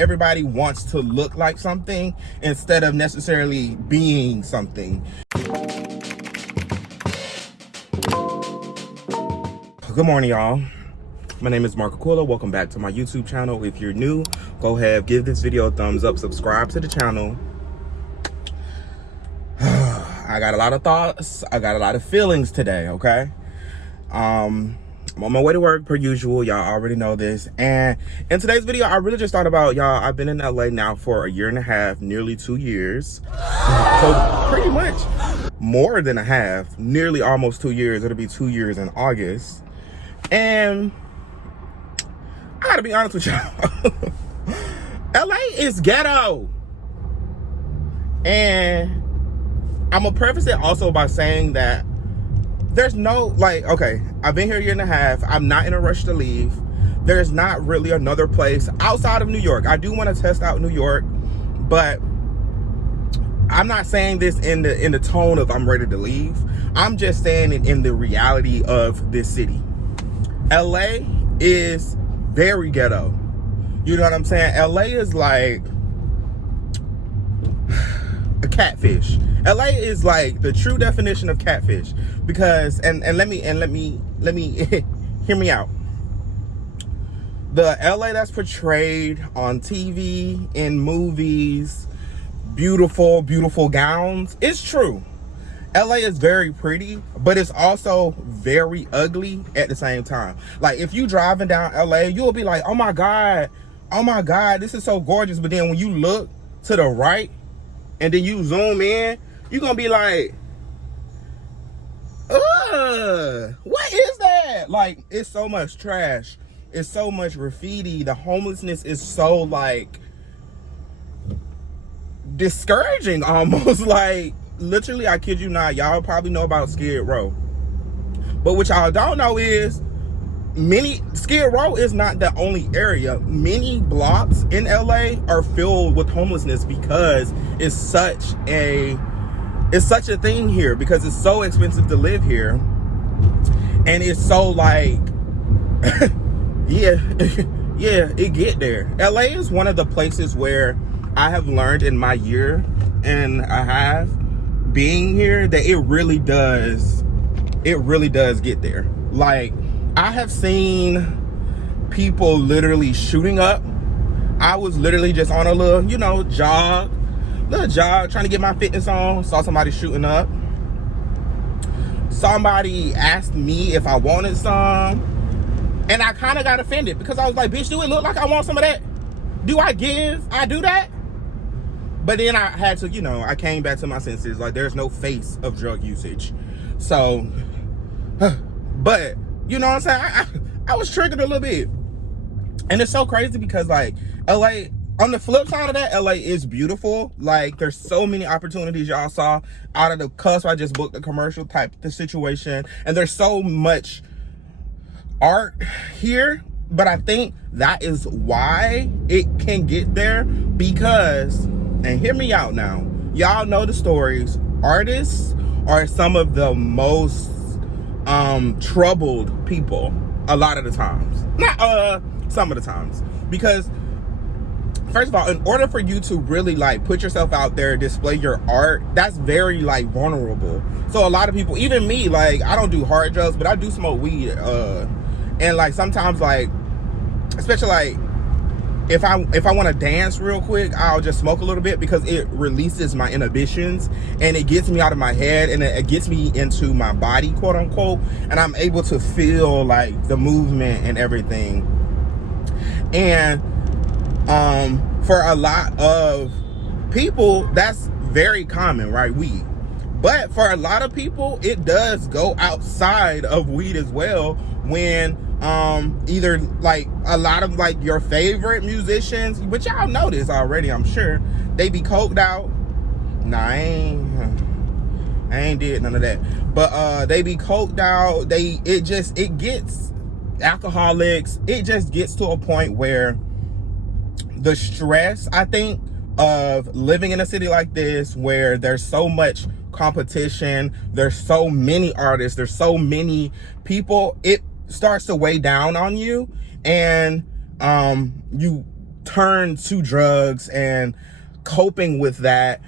Everybody wants to look like something instead of necessarily being something. Good morning, y'all. My name is Auquila. Welcome back to my YouTube channel. If you're new, go ahead, give this video a thumbs up, subscribe to the channel. I got a lot of thoughts. I got a lot of feelings today, okay? I'm on my way to work per usual. Y'all already know this. And in today's video, I really just thought about, y'all, I've been in LA now for a year and a half, nearly 2 years. So pretty much more than a half, nearly almost 2 years. It'll be 2 years in August. And I gotta be honest with y'all. LA is ghetto. And I'm gonna preface it also by saying that there's no, like, okay, I've been here a year and a half. I'm not in a rush to leave. There's not really another place outside of New York. I do want to test out New York, but I'm not saying this in the tone of I'm ready to leave. I'm just saying it in the reality of this city. LA is very ghetto. You know what I'm saying? LA is like a catfish. LA is like the true definition of catfish, because and let me hear me out. The LA that's portrayed on TV, in movies, beautiful gowns, it's true. LA is very pretty, but it's also very ugly at the same time. Like, if you driving down LA, you'll be like, oh my God, this is so gorgeous. But then when you look to the right and then you zoom in, you're gonna be like, ugh, what is that? Like, it's so much trash. It's so much graffiti. The homelessness is so, like, discouraging almost. Like, literally, I kid you not, y'all probably know about Skid Row. But what y'all don't know is Skid Row is not the only area. Many blocks in LA are filled with homelessness because it's such a thing here, because it's so expensive to live here. And it's so like, yeah, it get there. LA is one of the places where I have learned in my year and a half being here that it really does get there. Like, I have seen people literally shooting up. I was literally just on a little, jog, trying to get my fitness on. Saw somebody shooting up. Somebody asked me if I wanted some, and I kind of got offended because I was like, bitch, do it look like I want some of that? Do I do that? But then I had to, I came back to my senses. Like, there's no face of drug usage. So, but, you know what I'm saying? I was triggered a little bit. And it's so crazy because, like, LA, on the flip side of that, LA is beautiful. Like, there's so many opportunities. Y'all saw out of the cusp, I just booked a commercial type of situation. And there's so much art here. But I think that is why it can get there, because, and hear me out now, y'all know the stories, artists are some of the most troubled people a lot of the times. Not some of the times. Because first of all, in order for you to really, like, put yourself out there, display your art, that's very, like, vulnerable. So a lot of people, even me, like, I don't do hard drugs, but I do smoke weed. And, like, sometimes, like, especially, like, if I want to dance real quick, I'll just smoke a little bit because it releases my inhibitions and it gets me out of my head and it gets me into my body, quote unquote, and I'm able to feel, like, the movement and everything. And for a lot of people, that's very common, right? Weed. But for a lot of people, it does go outside of weed as well, when either, like, a lot of, like, your favorite musicians, but y'all know this already, I'm sure, they be coked out. Nah, I ain't did none of that. But they be coked out. It gets alcoholics. It just gets to a point where the stress, I think, of living in a city like this, where there's so much competition, there's so many artists, there's so many people, it starts to weigh down on you, and you turn to drugs and coping with that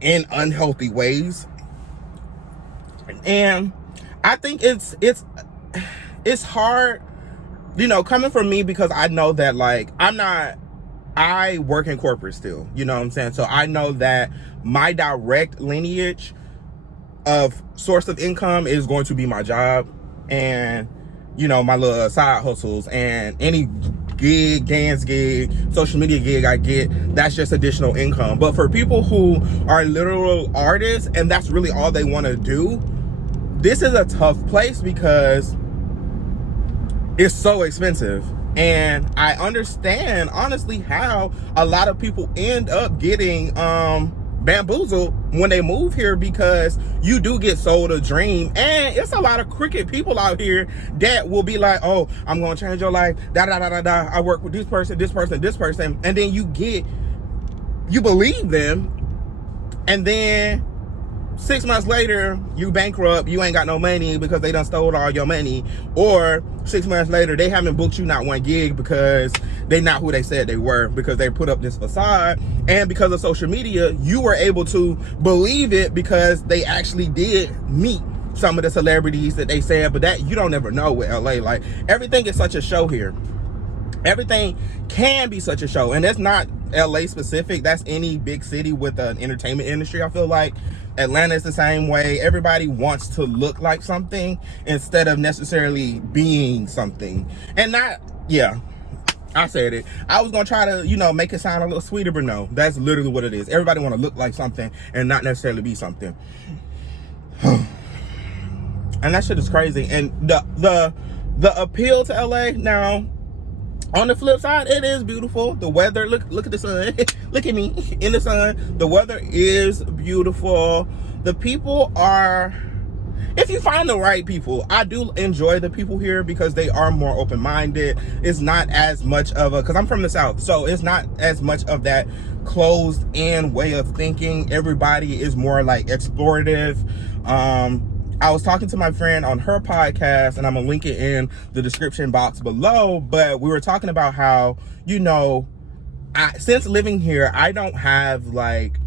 in unhealthy ways. And I think it's hard, you know, coming from me, because I know that, like, I work in corporate still, you know what I'm saying? So I know that my direct lineage of source of income is going to be my job and, you know, my little side hustles, and any gig, dance gig, social media gig I get, that's just additional income. But for people who are literal artists and that's really all they want to do, this is a tough place because it's so expensive. And I understand, honestly, how a lot of people end up getting bamboozled when they move here, because you do get sold a dream. And it's a lot of crooked people out here that will be like, oh, I'm going to change your life, da da da da da. I work with this person, this person, this person. And then you believe them. And then 6 months later, you bankrupt, you ain't got no money because they done stole all your money. Or 6 months later, they haven't booked you not one gig because they not who they said they were, because they put up this facade. And because of social media, you were able to believe it because they actually did meet some of the celebrities that they said. But that, you don't ever know with LA. Like, everything is such a show here. Everything can be such a show. And that's not LA specific. That's any big city with an entertainment industry, I feel like. Atlanta is the same way. Everybody wants to look like something instead of necessarily being something. And not, yeah, I said it. I was going to try to, you know, make it sound a little sweeter, but no, that's literally what it is. Everybody want to look like something and not necessarily be something. And that shit is crazy. And the appeal to LA, now, on the flip side, it is beautiful. The weather, look at the sun. Look at me in the sun. The weather is beautiful. The people are, if you find the right people, I do enjoy the people here because they are more open-minded. It's not as much of a, because I'm from the South, so it's not as much of that closed-in way of thinking. Everybody is more like explorative. I was talking to my friend on her podcast, and I'm gonna link it in the description box below, but we were talking about how, you know, since living here, I don't have like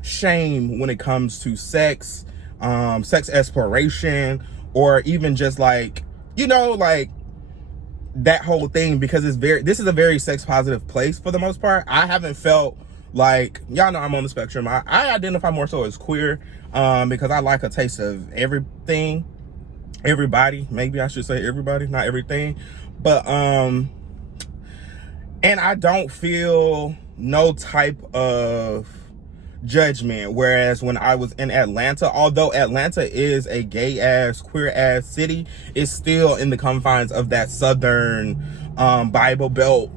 shame when it comes to sex, sex exploration, or even just like, you know, like that whole thing, because this is a very sex positive place for the most part. I haven't felt like, y'all know I'm on the spectrum. I identify more so as queer, because I like a taste of everything, everybody, maybe I should say everybody, not everything. But and I don't feel no type of judgment. Whereas when I was in Atlanta, although Atlanta is a gay ass, queer ass city, it's still in the confines of that Southern Bible Belt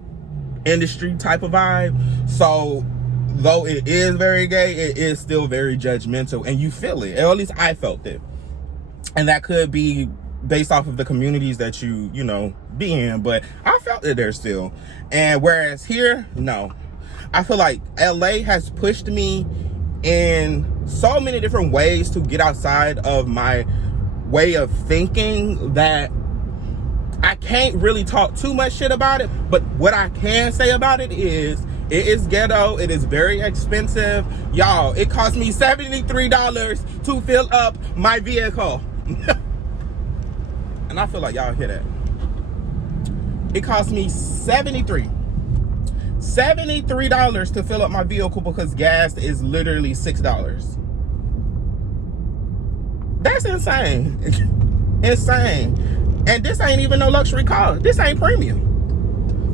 industry type of vibe. So though it is very gay, it is still very judgmental, and you feel it, or at least I felt it. And that could be based off of the communities that you know, be in, but I felt it there still. And whereas here, no. I feel like LA has pushed me in so many different ways to get outside of my way of thinking that I can't really talk too much shit about it. But what I can say about it is, it is ghetto. It is very expensive. Y'all, it cost me $73 to fill up my vehicle. And I feel like y'all hear that. It cost me $73 to fill up my vehicle because gas is literally $6. That's insane. Insane. And this ain't even no luxury car. This ain't premium.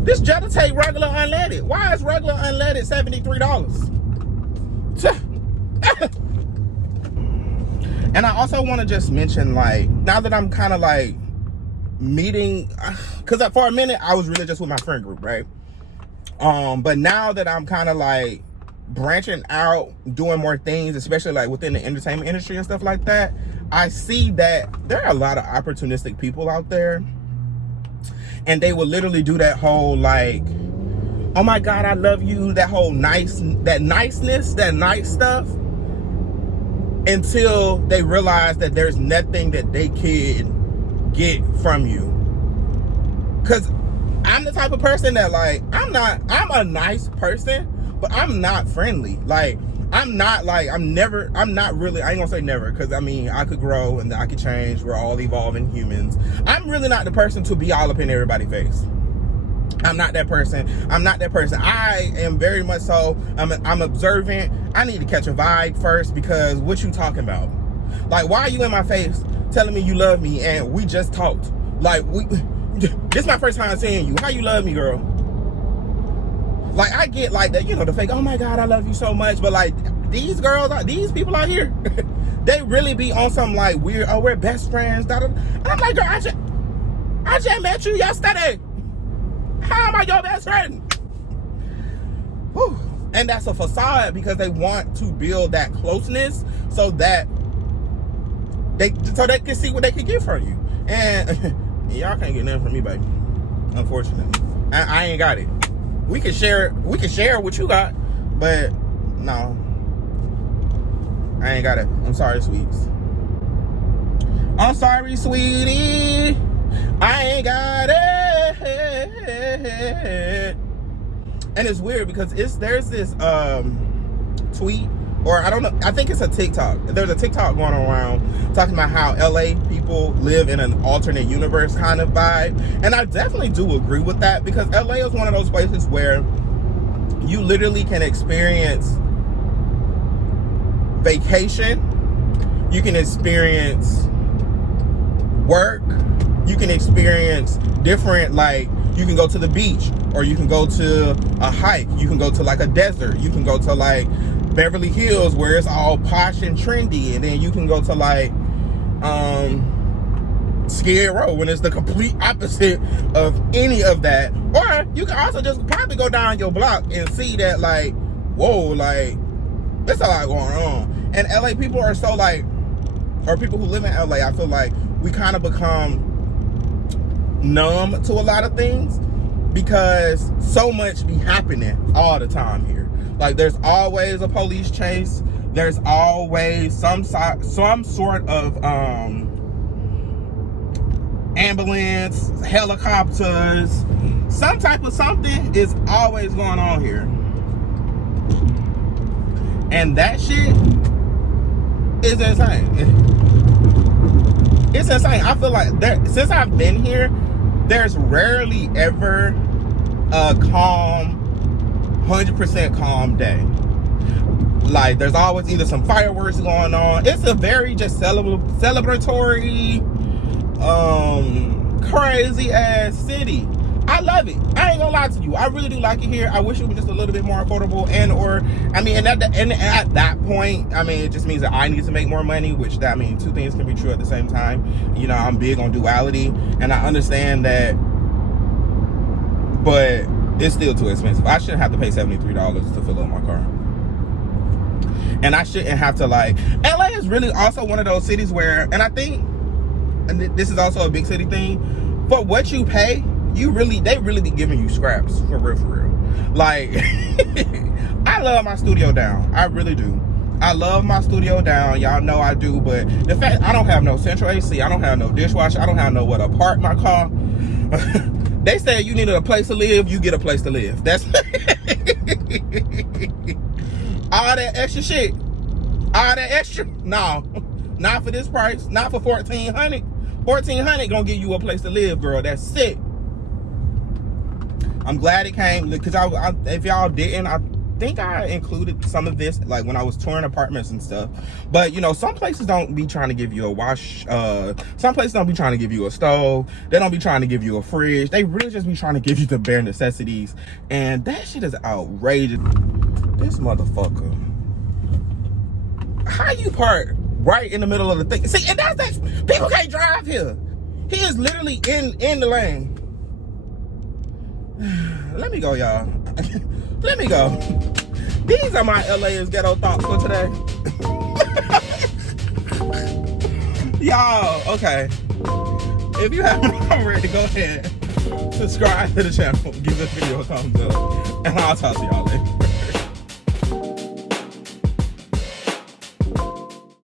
This Jetta take regular unleaded. Why is regular unleaded $73? And I also want to just mention, like, now that I'm kind of like meeting, because for a minute I was really just with my friend group, right? But now that I'm kind of like branching out, doing more things, especially like within the entertainment industry and stuff like that, I see that there are a lot of opportunistic people out there. And they will literally do that whole like, oh my God, I love you, that whole niceness, that nice stuff, until they realize that there's nothing that they can get from you. Because I'm the type of person that, like, I'm a nice person, but I'm not friendly. Like, I'm not really, I ain't gonna say never, because I mean, I could grow and I could change. We're all evolving humans. I'm really not the person to be all up in everybody's face. I'm not that person. I am very much so, I'm observant. I need to catch a vibe first, because what you talking about? Like, why are you in my face telling me you love me and we just talked? Like, this is my first time seeing you. How you love me, girl? Like, I get like that, you know, the fake, oh my God, I love you so much. But like, these people out here, they really be on some like weird, oh, we're best friends. And I'm like, girl, I just met you yesterday. How am I your best friend? Whew. And that's a facade, because they want to build that closeness so that they can see what they can get from you. And y'all can't get nothing from me, baby. Unfortunately, I ain't got it. We can share what you got, but no, I ain't got it. I'm sorry, sweets. I'm sorry, sweetie. I ain't got it. And it's weird because there's this tweet, or I don't know, I think it's a TikTok. There's a TikTok going around talking about how LA people live in an alternate universe kind of vibe. And I definitely do agree with that, because LA is one of those places where you literally can experience vacation, you can experience work, you can experience different, like, you can go to the beach, or you can go to a hike, you can go to like a desert, you can go to like Beverly Hills where it's all posh and trendy, and then you can go to like Skid Row when it's the complete opposite of any of that. Or you can also just probably go down your block and see that, like, whoa, like, there's a lot going on. And LA people are so like, or people who live in LA, I feel like we kind of become numb to a lot of things, because so much be happening all the time here. Like, there's always a police chase, there's always some sort of ambulance, helicopters, some type of something is always going on here. And that shit is insane. It's insane. I feel like since I've been here, there's rarely ever a calm, 100% calm day. Like, there's always either some fireworks going on. It's a very just celebratory, crazy ass city. I love it. I ain't gonna lie to you. I really do like it here. I wish it was just a little bit more affordable, and at that point, I mean, it just means that I need to make more money, which that means two things can be true at the same time. You know, I'm big on duality, and I understand that, but it's still too expensive. I shouldn't have to pay $73 to fill up my car. And I shouldn't have to, like, LA is really also one of those cities where, and I think, and this is also a big city thing, for what you pay, they really be giving you scraps, for real. Like, I love my studio down. I really do. I love my studio down. Y'all know I do. But the fact I don't have no central AC, I don't have no dishwasher, I don't have nowhere to park my car. They said you needed a place to live, you get a place to live. That's all that extra shit. All that extra. No, not for this price. Not for $1,400. $1,400 gonna give you a place to live, girl. That's sick. I'm glad it came, because if y'all didn't, I think I included some of this, like, when I was touring apartments and stuff. But, you know, some places don't be trying to give you a wash. Some places don't be trying to give you a stove. They don't be trying to give you a fridge. They really just be trying to give you the bare necessities. And that shit is outrageous. This motherfucker. How you park right in the middle of the thing? See, and that's people can't drive here. He is literally in the lane. Let me go, y'all. Let me go. These are my LA's ghetto thoughts for today. Y'all, okay. If you haven't already, go ahead, subscribe to the channel, give this video a thumbs up, and I'll talk to y'all later.